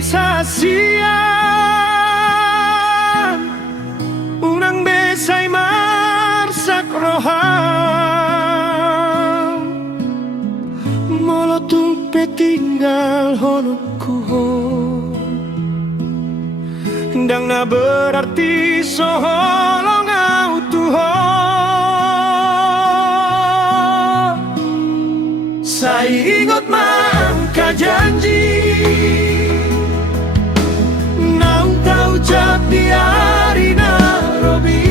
sasian unang besay marsak roham molotung petinggal honokku ndang na berarti soholong autuho saya ingat mangka janji nang tahu ucap di hari Nairobi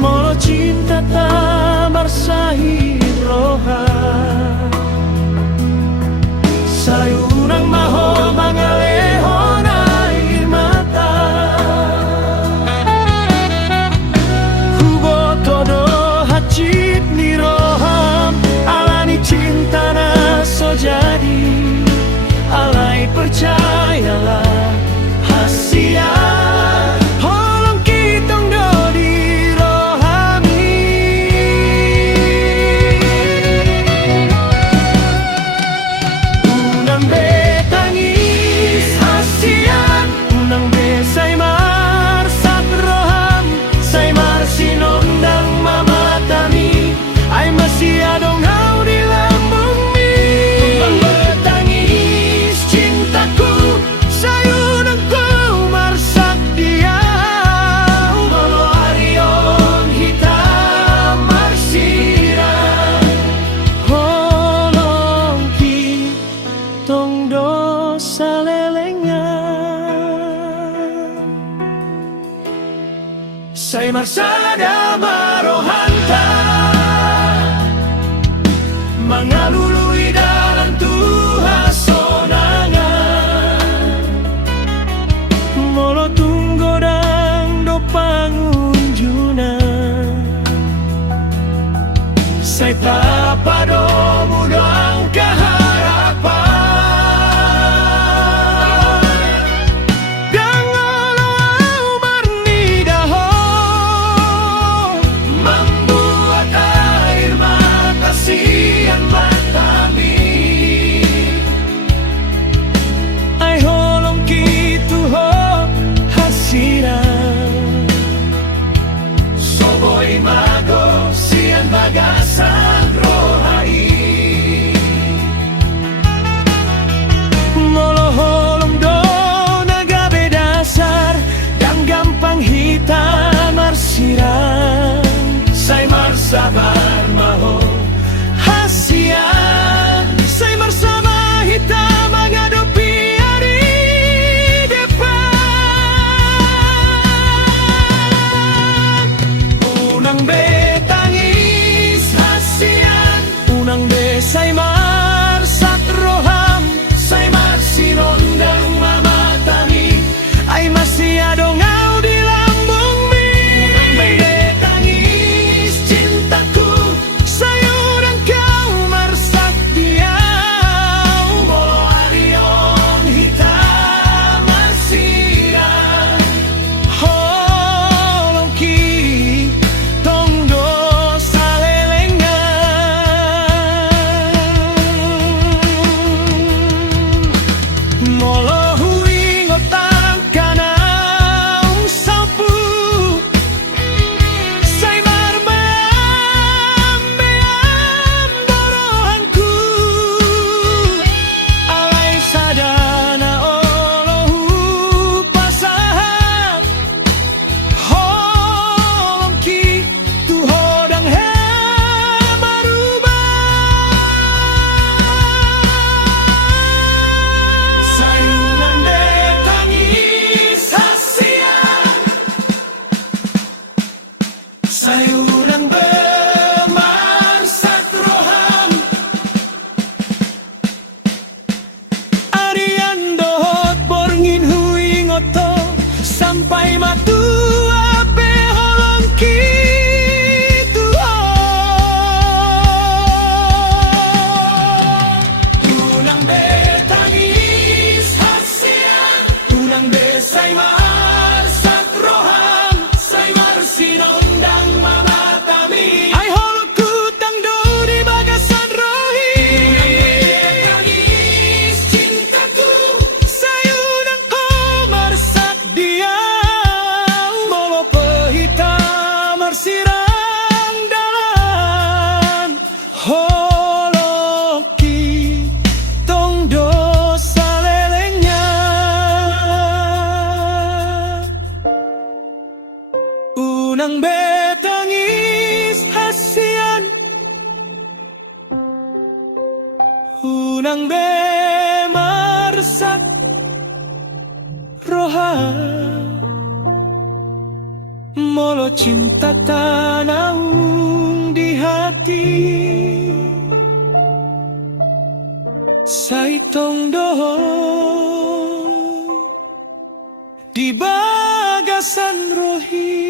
molo cinta tamar sahih roha sayurang maho mangaleho air mata hubo todo hacit ni roham alani cinta na so jadi alai percayalah hasia holong kitong do di rohami unang betangis hasian unang besay marsak roham say marsinondang mamatami ay masih adong ngau di lambung mi unang betangis cintaku sayunang ku marsak dia molo arion hitam marsiran holong kitong dosa lelengan say marsada marohanta mangalului dalam tuha sonangan molo tunggo dang do pangunjunan say papado mudang kaharapan dang olo marnidaho membuat air mata sian matami ay holong kitu ho hasiran soboy mago sian bagasan rohai molo holong do nagabe dasar dan gampang hitam marsiran say marsabar maho hasian say marsama hitam menghadapi hari depan unang betangis hasian unang besay marsak roham say marsinondang mamatami ay masih adong ngau di lambung mi unang betangis cintaku sayurang kau marsak dia molo arion hitam marsiran holong kitong dosa lelengan molo huwing otang kanang sapu say marbeam dorohanku alay sadana olohu pasahan holong kitu hodang he marubah sayungan betangis hasian sayunang bemarsak roham arian dohot borngin huing oto sampai matua pe holong kitu unang betangis hasian unang besay marsak roham say marsinondang mamatami ay holong kutang do di bagasan rohi unang betangis roha molo cinta tanaung di hati saitong doho di bagasan rohi.